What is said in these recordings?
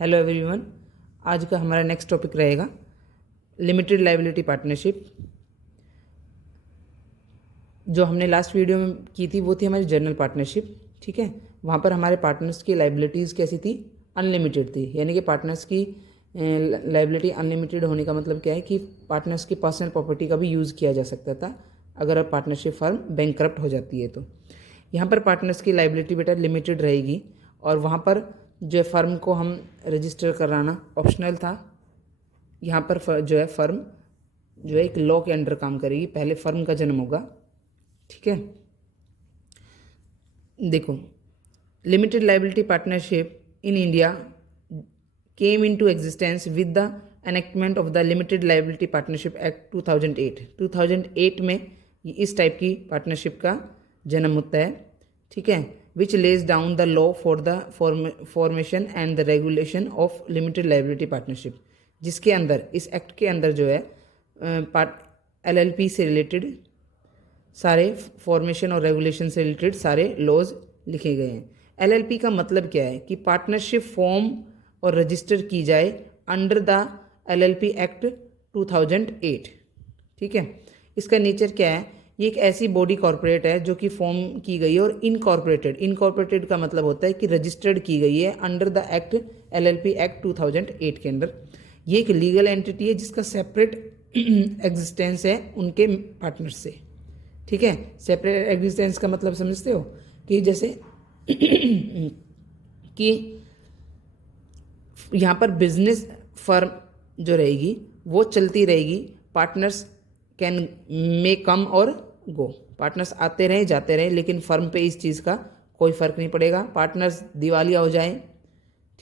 Hello everyone. आज का हमारा नेक्स्ट टॉपिक रहेगा लिमिटेड लायबिलिटी पार्टनरशिप। जो हमने लास्ट वीडियो में की थी वो थी हमारी जनरल पार्टनरशिप। ठीक है, वहाँ पर हमारे पार्टनर्स की लायबिलिटीज़ कैसी थी? अनलिमिटेड थी। यानी कि पार्टनर्स की लायबिलिटी अनलिमिटेड होने का मतलब क्या है कि पार्टनर्स की पर्सनल प्रॉपर्टी का भी यूज़ किया जा सकता था अगर पार्टनरशिप फर्म बैंकक्रप्ट हो जाती है। तो यहाँ पर पार्टनर्स की लायबिलिटी बेटा लिमिटेड रहेगी और वहाँ पर जो फर्म को हम रजिस्टर कराना ऑप्शनल था। यहाँ पर जो है फर्म जो है एक लॉ के अंडर काम करेगी। पहले फर्म का जन्म होगा। ठीक है, देखो, limited liability partnership in India came into existence with the enactment of the limited liability partnership act 2008। 2008 में इस टाइप की पार्टनरशिप का जन्म होता है। ठीक है, which lays down the law for the formation and the regulation of limited liability partnership, जिसके अंदर इस एक्ट के अंदर जो है LLP से रिलेटेड सारे फॉर्मेशन और रेगुलेशन से रिलेटेड सारे लॉज लिखे गए हैं। LLP का मतलब क्या है कि पार्टनरशिप फॉर्म और रजिस्टर की जाए अंडर द LLP एक्ट 2008। ठीक है, इसका नेचर क्या है? ये एक ऐसी बॉडी कॉर्पोरेट है जो कि फॉर्म की गई है और इनकॉर्पोरेटेड का मतलब होता है कि रजिस्टर्ड की गई है under the act LLP act 2008 के अंदर। ये एक लीगल एंटिटी है जिसका सेपरेट एग्जिस्टेंस है उनके पार्टनर्स से। ठीक है, सेपरेट एग्जिस्टेंस का मतलब समझते हो कि जैसे कि यहाँ पर बिजनेस फर्म जो रहेगी वो चलती रहेगी। पार्टनर्स कैन मे कम और गो, पार्टनर्स आते रहें जाते रहें, लेकिन फर्म पे इस चीज़ का कोई फ़र्क नहीं पड़ेगा। पार्टनर्स दिवालिया हो जाएं,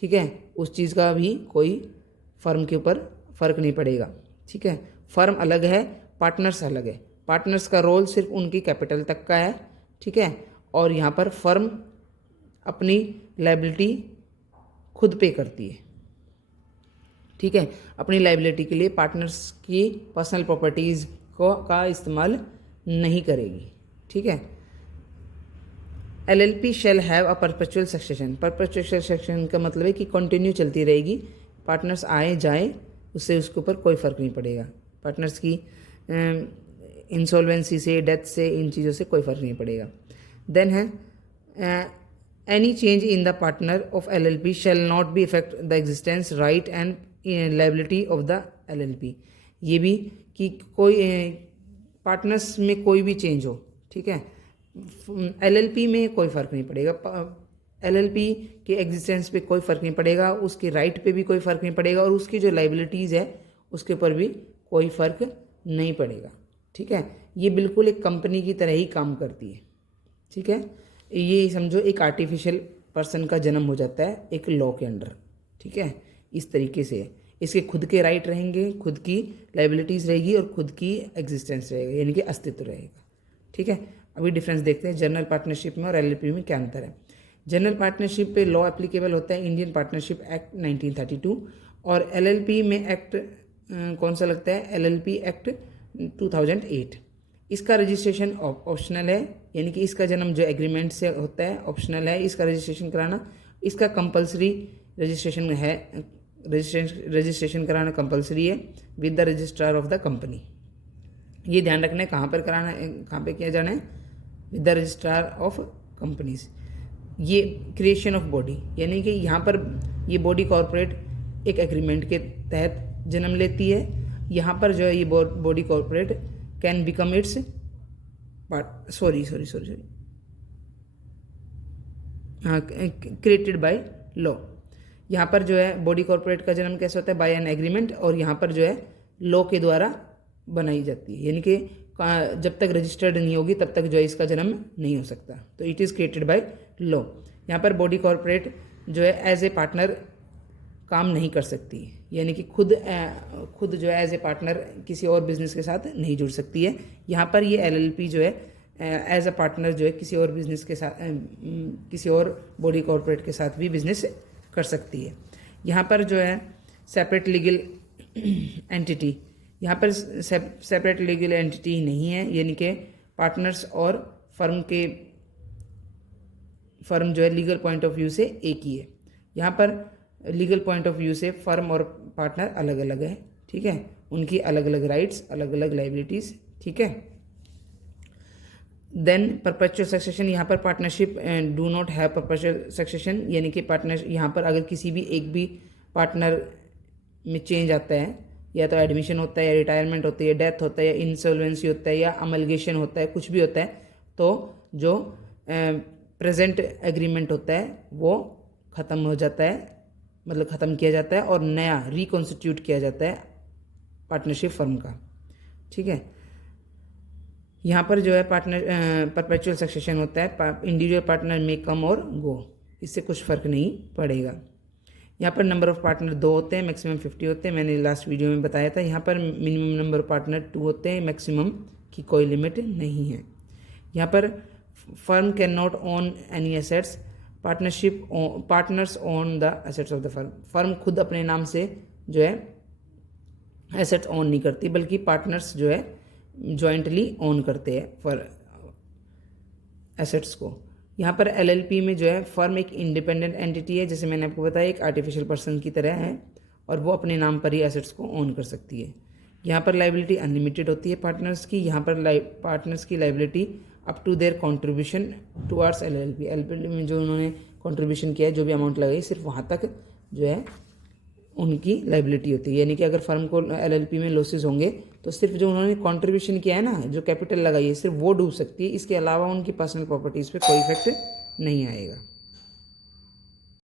ठीक है, उस चीज़ का भी कोई फर्म के ऊपर फ़र्क नहीं पड़ेगा। ठीक है, फर्म अलग है, पार्टनर्स अलग है। पार्टनर्स का रोल सिर्फ उनकी कैपिटल तक का है। ठीक है, और यहाँ पर फर्म अपनी लायबिलिटी खुद पे करती है। ठीक है, अपनी लायबिलिटी के लिए पार्टनर्स की पर्सनल प्रॉपर्टीज़ का इस्तेमाल नहीं करेगी। ठीक है, LLP shall have a perpetual succession. Perpetual succession का मतलब है कि कंटिन्यू चलती रहेगी। पार्टनर्स आए जाएं, उससे उसके ऊपर कोई फ़र्क नहीं पड़ेगा। पार्टनर्स की इंसॉल्वेंसी से, डेथ से, इन चीज़ों से कोई फ़र्क नहीं पड़ेगा। देन है any change in the partner of LLP shall not be effect the existence right and liability of the LLP। ये भी कि कोई पार्टनर्स में कोई भी चेंज हो, ठीक है, LLP में कोई फ़र्क नहीं पड़ेगा। LLP के एग्जिस्टेंस पे कोई फ़र्क नहीं पड़ेगा, उसके राइट पे भी कोई फ़र्क नहीं पड़ेगा और उसकी जो लायबिलिटीज़ है उसके ऊपर भी कोई फ़र्क नहीं पड़ेगा। ठीक है, ये बिल्कुल एक कंपनी की तरह ही काम करती है। ठीक है, ये समझो एक आर्टिफिशियल पर्सन का जन्म हो जाता है एक लॉ के अंडर। ठीक है, इस तरीके से इसके खुद के राइट रहेंगे, खुद की लायबिलिटीज़ रहेगी और खुद की एग्जिस्टेंस रहेगा, यानी कि अस्तित्व रहेगा। ठीक है, अभी डिफरेंस देखते हैं जनरल पार्टनरशिप में और LLP में क्या अंतर है। जनरल पार्टनरशिप पे लॉ एप्लीकेबल होता है इंडियन पार्टनरशिप एक्ट 1932 और LLP में एक्ट कौन सा लगता है? LLP act 2008। इसका रजिस्ट्रेशन ऑप्शनल है, यानी कि इसका जन्म जो एग्रीमेंट से होता है ऑप्शनल है इसका रजिस्ट्रेशन कराना। इसका कंपलसरी रजिस्ट्रेशन है, रजिस्ट्रेशन कराना कंपलसरी है with the registrar of the company. ये ध्यान रखना है कहाँ पर कराना है, कहाँ पे किया जाना है? With the registrar of companies. ये क्रिएशन ऑफ बॉडी, यानी कि यहाँ पर ये बॉडी कॉर्पोरेट एक एग्रीमेंट के तहत जन्म लेती है। यहाँ पर जो है ये body corporate can become it's sorry हाँ, क्रिएटेड बाय लॉ। यहाँ पर जो है बॉडी कॉर्पोरेट का जन्म कैसे होता है? बाय एन एग्रीमेंट, और यहाँ पर जो है लॉ के द्वारा बनाई जाती है, यानी कि जब तक रजिस्टर्ड नहीं होगी तब तक जो है इसका जन्म नहीं हो सकता। तो it is created by law. यहाँ पर बॉडी कॉर्पोरेट जो है एज ए पार्टनर काम नहीं कर सकती, यानी कि खुद जो है एज ए पार्टनर किसी और बिजनेस के साथ नहीं जुड़ सकती है। यहाँ पर ये LLP जो है एज अ पार्टनर जो है किसी और बिजनेस के साथ, किसी और बॉडी कॉर्पोरेट के साथ भी बिजनेस कर सकती है। यहाँ पर जो है सेपरेट लीगल एंटिटी, यहाँ पर सेपरेट लीगल एंटिटी नहीं है, यानी कि पार्टनर्स और फर्म जो है लीगल पॉइंट ऑफ व्यू से एक ही है। यहाँ पर लीगल पॉइंट ऑफ व्यू से फर्म और पार्टनर अलग अलग है, ठीक है, उनकी अलग अलग राइट्स, अलग अलग लाइबिलिटीज़, ठीक है। देन परपेचुअल सक्सेशन, यहाँ पर partnership do not have perpetual succession, यानी कि पार्टनर यहाँ पर अगर किसी भी एक भी पार्टनर में चेंज आता है, या तो एडमिशन होता है, या रिटायरमेंट होती है, डेथ होता है, या इंसॉल्वेंसी होता है, या अमलगेशन होता है, कुछ भी होता है, तो जो प्रेजेंट एग्रीमेंट होता है वो ख़त्म हो जाता है, मतलब ख़त्म किया जाता है और नया रिकॉन्स्टिट्यूट किया जाता है पार्टनरशिप फर्म का, ठीक है। यहाँ पर जो है परपेचुअल सक्सेशन होता है, इंडिविजुअल पार्टनर में कम और गो, इससे कुछ फ़र्क नहीं पड़ेगा। यहाँ पर नंबर ऑफ़ पार्टनर 2 होते हैं, मैक्सिमम 50 होते हैं, मैंने लास्ट वीडियो में बताया था। यहाँ पर मिनिमम नंबर ऑफ पार्टनर 2 होते हैं, मैक्सिमम की कोई लिमिट नहीं है। यहाँ पर firm can not own any assets, partners own the assets of the firm. Firm खुद अपने नाम से जो है एसेट्स ओन नहीं करती, बल्कि पार्टनर्स जो है जॉइंटली ओन करते हैं फॉर एसेट्स को। यहाँ पर एलएलपी में जो है फर्म एक इंडिपेंडेंट एंटिटी है, जैसे मैंने आपको बताया, एक आर्टिफिशियल पर्सन की तरह है, और वो अपने नाम पर ही एसेट्स को ओन कर सकती है। यहाँ पर लाइबिलिटी अनलिमिटेड होती है पार्टनर्स की। यहाँ पर पार्टनर्स की liability up to their contribution towards LLP, LLP में जो उन्होंने कंट्रीब्यूशन किया है, जो भी अमाउंट लगाई, सिर्फ वहाँ तक जो है उनकी लाइबिलिटी होती है। यानी कि अगर फर्म को एलएलपी में लॉसेस होंगे तो सिर्फ जो उन्होंने कंट्रीब्यूशन किया है ना, जो कैपिटल लगाई है, सिर्फ वो डूब सकती है, इसके अलावा उनकी पर्सनल प्रॉपर्टीज़ पे कोई इफेक्ट नहीं आएगा।